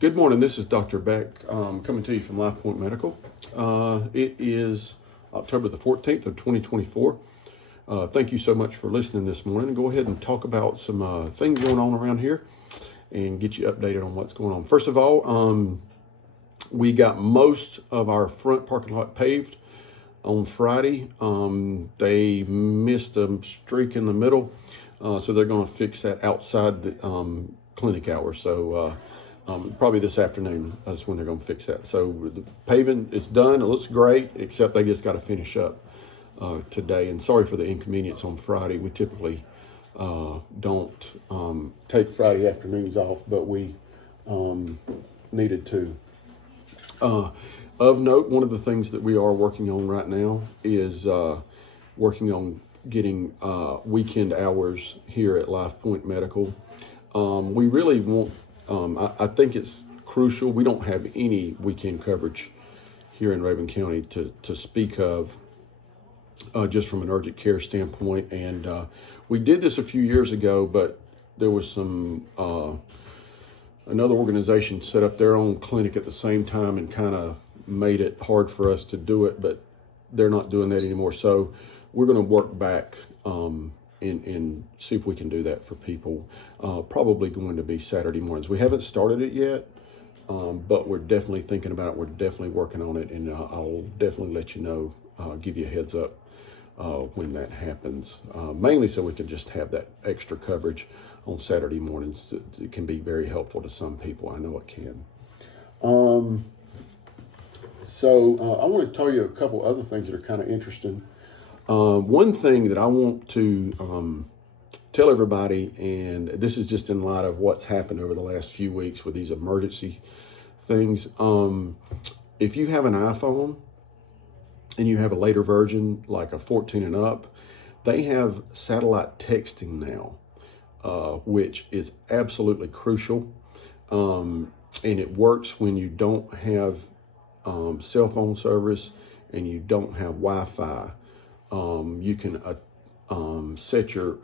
Good morning. This is Dr. Beck coming to you from LifePoint Medical. It is October the 14th of 2024. Thank you so much for listening this morning. Go ahead and talk about some things going on around here and get you updated on what's going on. First of all, we got most of our front parking lot paved on Friday. They missed a streak in the middle, so they're going to fix that outside the clinic hours. So probably this afternoon, that's when they're going to fix that. So the paving is done. It looks great, except they just got to finish up today. And sorry for the inconvenience on Friday. We typically don't take Friday afternoons off, but we needed to. Of note, one of the things that we are working on right now is working on getting weekend hours here at LifePoint Medical. We really want, I think it's crucial. We don't have any weekend coverage here in Rabun County to speak of, just from an urgent care standpoint. And we did this a few years ago, but there was some, another organization set up their own clinic at the same time and kind of made it hard for us to do it, but they're not doing that anymore. So we're going to work back and see if we can do that for people. Probably going to be Saturday mornings. We haven't started it yet, but we're definitely thinking about it. We're definitely working on it, and I'll definitely let you know, give you a heads up when that happens, mainly so we can just have that extra coverage on Saturday mornings. It can be very helpful to some people. I know it can. So I want to tell you a couple other things that are kind of interesting. One thing that I want to tell everybody, and this is just in light of what's happened over the last few weeks with these emergency things. If you have an iPhone and you have a later version, like a 14 and up, they have satellite texting now, which is absolutely crucial. And it works when you don't have cell phone service and you don't have Wi-Fi. You can set your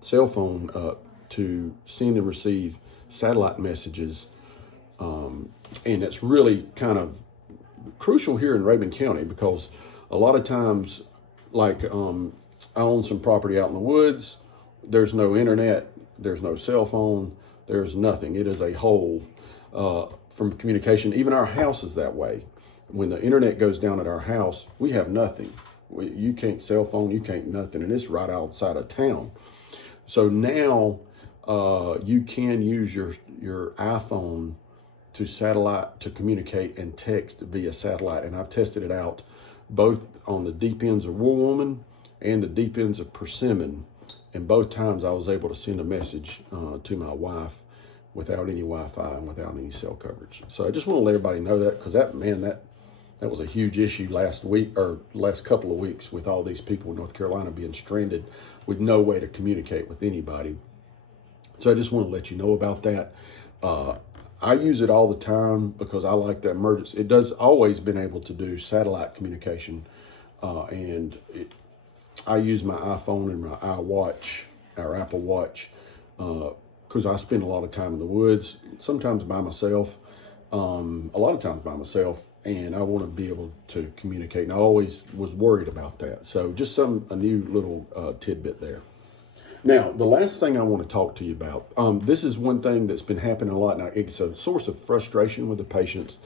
cell phone up to send and receive satellite messages. And it's really kind of crucial here in Rabun County because a lot of times, like I own some property out in the woods, there's no internet, there's no cell phone, there's nothing. It is a hole from communication. Even our house is that way. When the internet goes down at our house, we have nothing. You can't cell phone, you can't nothing, and it's right outside of town. So now you can use your iPhone to communicate and text via satellite. And I've tested it out both on the deep ends of Woolwoman and the deep ends of Persimmon. And both times I was able to send a message to my wife without any Wi-Fi and without any cell coverage. So I just want to let everybody know that, because that was a huge issue last week or last couple of weeks with all these people in North Carolina being stranded with no way to communicate with anybody. So I just want to let you know about that. I use it all the time because I like the emergency. It does always been able to do satellite communication. I use my iPhone and my iWatch, or Apple Watch, because I spend a lot of time in the woods, sometimes by myself, a lot of times by myself, and I want to be able to communicate. And I always was worried about that. So just a new little tidbit there. Now, the last thing I want to talk to you about, this is one thing that's been happening a lot now. It's a source of frustration with the patients,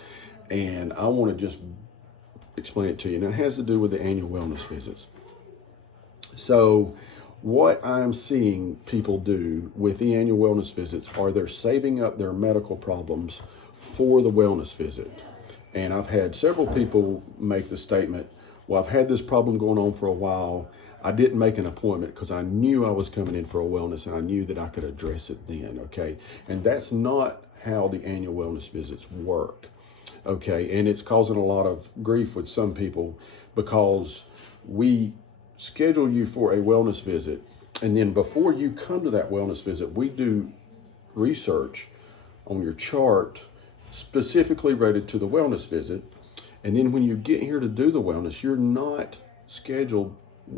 and I want to just explain it to you. And it has to do with the annual wellness visits. So what I'm seeing people do with the annual wellness visits are they're saving up their medical problems for the wellness visit. And I've had several people make the statement, well, I've had this problem going on for a while. I didn't make an appointment because I knew I was coming in for a wellness and I knew that I could address it then, okay? And that's not how the annual wellness visits work, okay? And it's causing a lot of grief with some people because we schedule you for a wellness visit, and then before you come to that wellness visit, we do research on your chart specifically related to the wellness visit. And then when you get here to do the wellness, you're not scheduled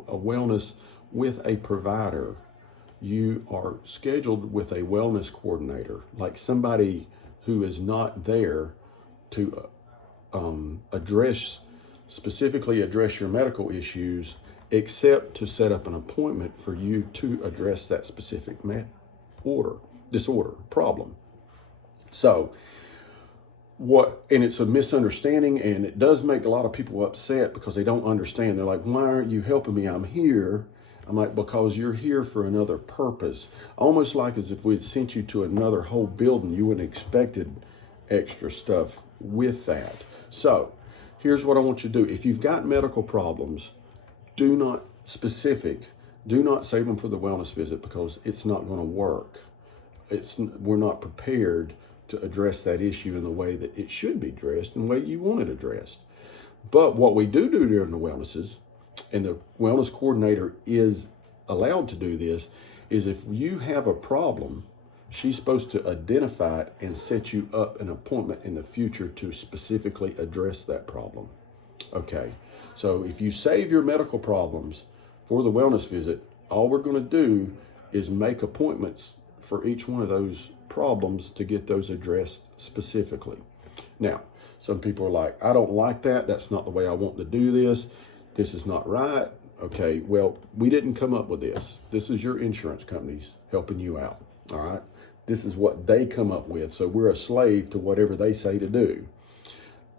a wellness with a provider. You are scheduled with a wellness coordinator, like somebody who is not there to specifically address your medical issues, except to set up an appointment for you to address that specific disorder, problem. So and it's a misunderstanding, and it does make a lot of people upset because they don't understand. They're like, why aren't you helping me? I'm here. I'm like, because you're here for another purpose. Almost like as if we had sent you to another whole building, you wouldn't expected extra stuff with that. So here's what I want you to do. If you've got medical problems, do not save them for the wellness visit, because it's not going to work. We're not prepared to address that issue in the way that it should be addressed, in the way you want it addressed. But what we do during the wellnesses, and the wellness coordinator is allowed to do this, is if you have a problem, she's supposed to identify it and set you up an appointment in the future to specifically address that problem. Okay, so if you save your medical problems for the wellness visit, all we're going to do is make appointments for each one of those problems to get those addressed specifically. Now, some people are like, I don't like that. That's not the way I want to do this. This is not right. Okay, well, we didn't come up with this. This is your insurance companies helping you out. All right, this is what they come up with. So we're a slave to whatever they say to do.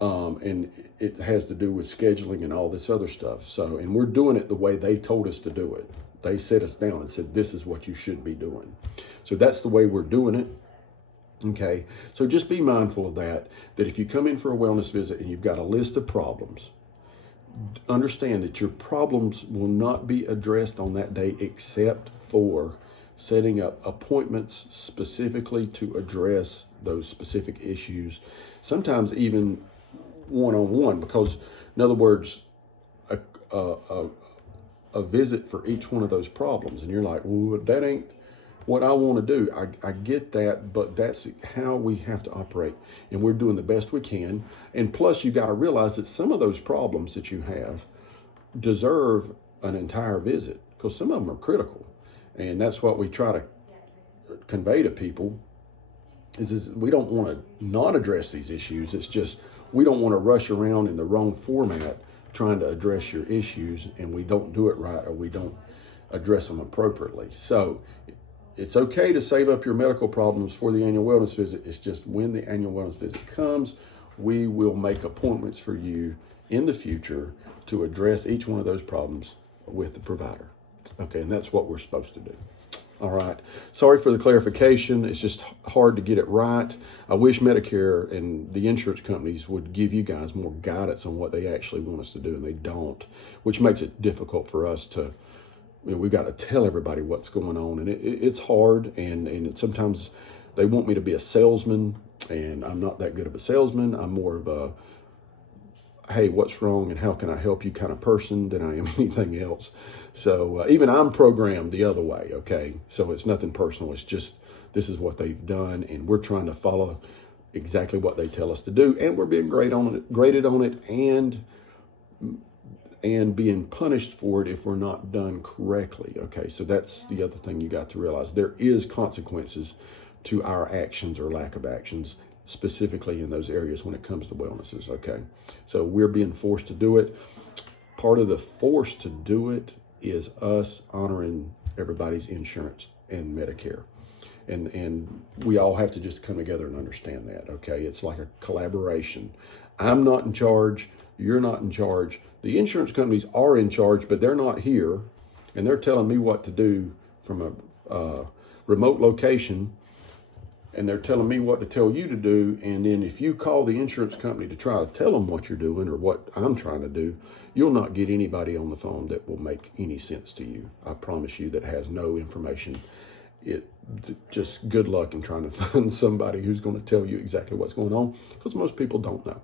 And it has to do with scheduling and all this other stuff. So, and we're doing it the way they told us to do it. They set us down and said, this is what you should be doing. So that's the way we're doing it. Okay, so just be mindful of that if you come in for a wellness visit and you've got a list of problems, understand that your problems will not be addressed on that day, except for setting up appointments specifically to address those specific issues, sometimes even one-on-one, because in other words, a visit for each one of those problems. And you're like, well, that ain't what I want to do. I get that, but that's how we have to operate, and we're doing the best we can. And plus, you got to realize that some of those problems that you have deserve an entire visit, because some of them are critical. And that's what we try to convey to people is we don't want to not address these issues. It's just we don't want to rush around in the wrong format trying to address your issues, and we don't do it right, or we don't address them appropriately. So it's okay to save up your medical problems for the annual wellness visit. It's just when the annual wellness visit comes, we will make appointments for you in the future to address each one of those problems with the provider. Okay, and that's what we're supposed to do. All right. Sorry for the clarification. It's just hard to get it right. I wish Medicare and the insurance companies would give you guys more guidance on what they actually want us to do, and they don't, which makes it difficult for us to, we've got to tell everybody what's going on, and it's hard, and sometimes they want me to be a salesman, and I'm not that good of a salesman. I'm more of a, hey, what's wrong and how can I help you kind of person than I am anything else. So even I'm programmed the other way, okay? So it's nothing personal. It's just this is what they've done, and we're trying to follow exactly what they tell us to do, and we're being graded on it, and being punished for it if we're not done correctly, okay? So that's the other thing you got to realize. There is consequences to our actions or lack of actions, specifically in those areas when it comes to wellnesses, okay? So we're being forced to do it. Part of the force to do it is us honoring everybody's insurance and Medicare. And we all have to just come together and understand that, okay? It's like a collaboration. I'm not in charge. You're not in charge. The insurance companies are in charge, but they're not here, and they're telling me what to do from a remote location, and they're telling me what to tell you to do. And then if you call the insurance company to try to tell them what you're doing or what I'm trying to do, you'll not get anybody on the phone that will make any sense to you. I promise you, that has no information. Just good luck in trying to find somebody who's going to tell you exactly what's going on, because most people don't know.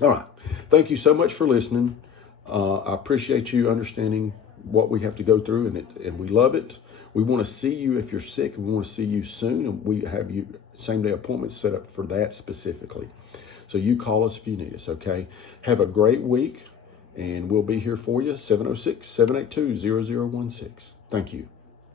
All right. Thank you so much for listening. I appreciate you understanding what we have to go through, and we love it. We want to see you if you're sick, and we want to see you soon, and we have you same-day appointments set up for that specifically. So you call us if you need us, okay? Have a great week, and we'll be here for you, 706-782-0016. Thank you.